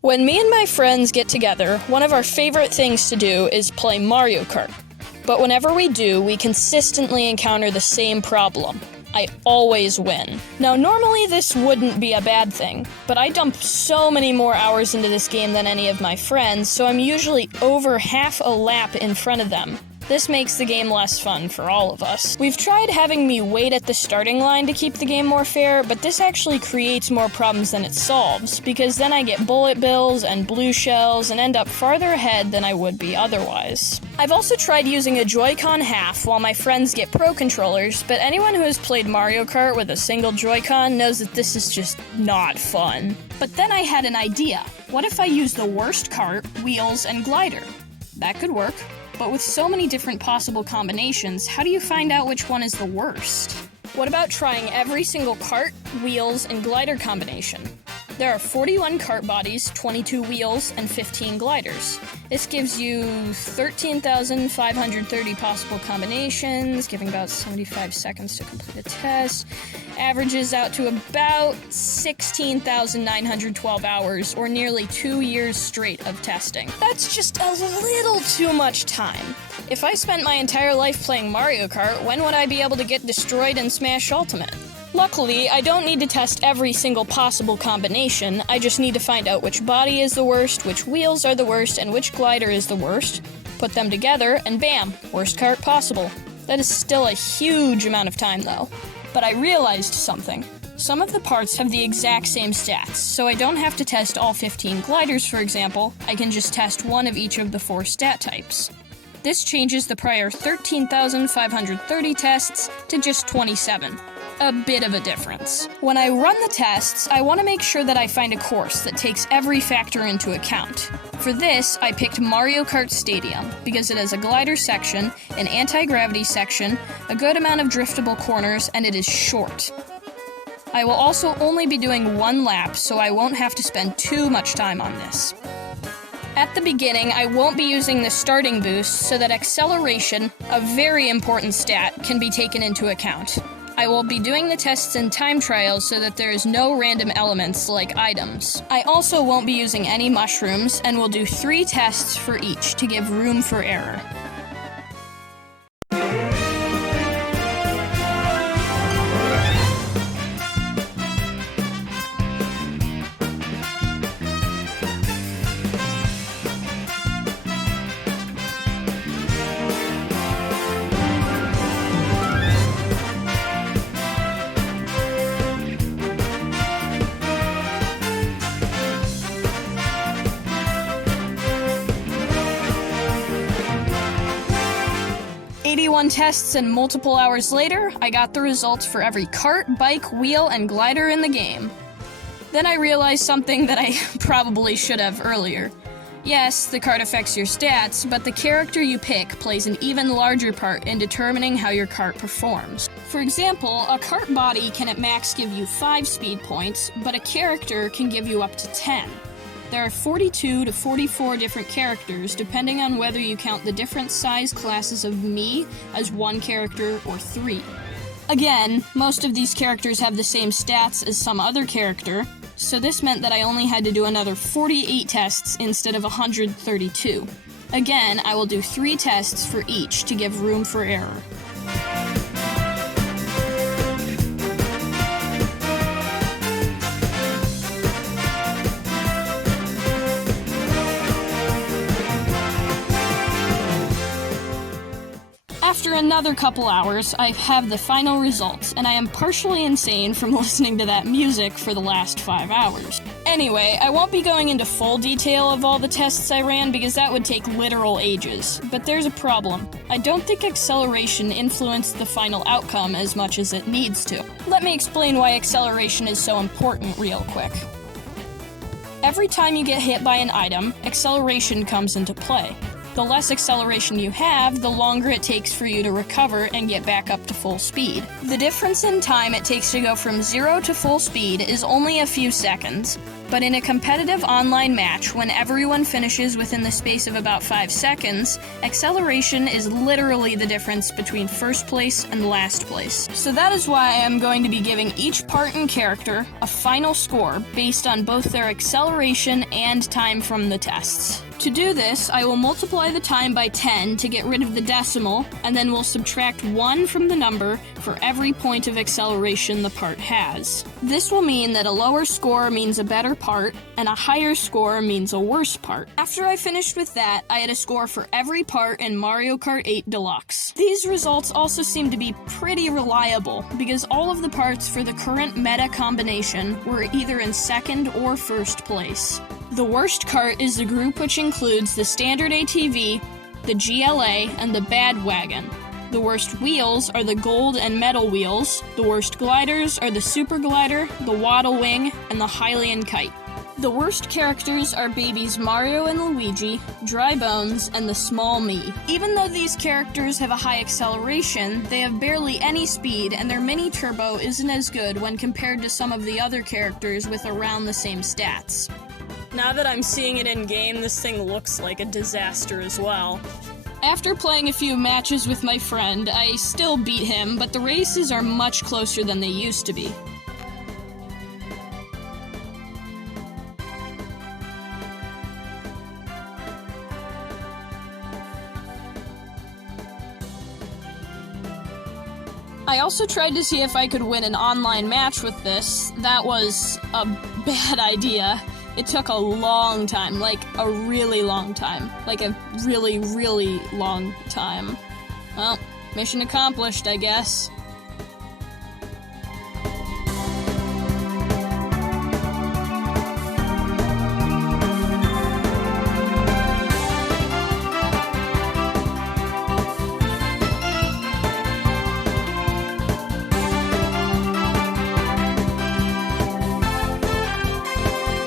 When me and my friends get together, one of our favorite things to do is play Mario Kart. But whenever we do, we consistently encounter the same problem. I always win. Now, normally this wouldn't be a bad thing, but I dump so many more hours into this game than any of my friends, so I'm usually over half a lap in front of them. This makes the game less fun for all of us. We've tried having me wait at the starting line to keep the game more fair, but this actually creates more problems than it solves, because then I get bullet bills and blue shells and end up farther ahead than I would be otherwise. I've also tried using a Joy-Con half while my friends get Pro controllers, but anyone who has played Mario Kart with a single Joy-Con knows that this is just not fun. But then I had an idea. What if I use the worst cart, wheels, and glider? That could work. But with so many different possible combinations, how do you find out which one is the worst? What about trying every single cart, wheels, and glider combination? There are 41 cart bodies, 22 wheels, and 15 gliders. This gives you 13,530 possible combinations, giving about 75 seconds to complete a test. Averages out to about 16,912 hours, or nearly 2 years straight of testing. That's just a little too much time. If I spent my entire life playing Mario Kart, when would I be able to get destroyed in Smash Ultimate? Luckily, I don't need to test every single possible combination. I just need to find out which body is the worst, which wheels are the worst, and which glider is the worst. Put them together, and bam, worst cart possible. That is still a huge amount of time, though. But I realized something. Some of the parts have the exact same stats, so I don't have to test all 15 gliders, for example. I can just test one of each of the 4 stat types. This changes the prior 13,530 tests to just 27. A bit of a difference. When I run the tests, I want to make sure that I find a course that takes every factor into account. For this, I picked Mario Kart Stadium, because it has a glider section, an anti-gravity section, a good amount of driftable corners, and it is short. I will also only be doing 1 lap, so I won't have to spend too much time on this. At the beginning, I won't be using the starting boost so that acceleration, a very important stat, can be taken into account. I will be doing the tests in time trials so that there is no random elements like items. I also won't be using any mushrooms and will do 3 tests for each to give room for error. Tests and multiple hours later, I got the results for every cart, bike, wheel, and glider in the game. Then I realized something that I probably should have earlier. Yes, the cart affects your stats, but the character you pick plays an even larger part in determining how your cart performs. For example, a cart body can at max give you 5 speed points, but a character can give you up to 10. There are 42 to 44 different characters, depending on whether you count the different size classes of me as 1 character or 3. Again, most of these characters have the same stats as some other character, so this meant that I only had to do another 48 tests instead of 132. Again, I will do 3 tests for each to give room for error. After another couple hours, I have the final results, and I am partially insane from listening to that music for the last 5 hours. Anyway, I won't be going into full detail of all the tests I ran because that would take literal ages. But there's a problem. I don't think acceleration influenced the final outcome as much as it needs to. Let me explain why acceleration is so important real quick. Every time you get hit by an item, acceleration comes into play. The less acceleration you have, the longer it takes for you to recover and get back up to full speed. The difference in time it takes to go from 0 to full speed is only a few seconds. But in a competitive online match, when everyone finishes within the space of about 5 seconds, acceleration is literally the difference between first place and last place. So that is why I am going to be giving each part and character a final score based on both their acceleration and time from the tests. To do this, I will multiply the time by 10 to get rid of the decimal, and then we'll subtract 1 from the number for every point of acceleration the part has. This will mean that a lower score means a better part, and a higher score means a worse part. After I finished with that, I had a score for every part in Mario Kart 8 Deluxe. These results also seem to be pretty reliable, because all of the parts for the current meta combination were either in second or first place. The worst cart is the group which includes the standard ATV, the GLA, and the bad wagon. The worst wheels are the gold and metal wheels. The worst gliders are the super glider, the waddle wing, and the Hylian kite. The worst characters are babies Mario and Luigi, Dry Bones, and the small me. Even though these characters have a high acceleration, they have barely any speed, and their mini turbo isn't as good when compared to some of the other characters with around the same stats. Now that I'm seeing it in-game, this thing looks like a disaster as well. After playing a few matches with my friend, I still beat him, but the races are much closer than they used to be. I also tried to see if I could win an online match with this. That was a bad idea. It took a long time, like a really long time. Like a really, really long time. Well, mission accomplished, I guess.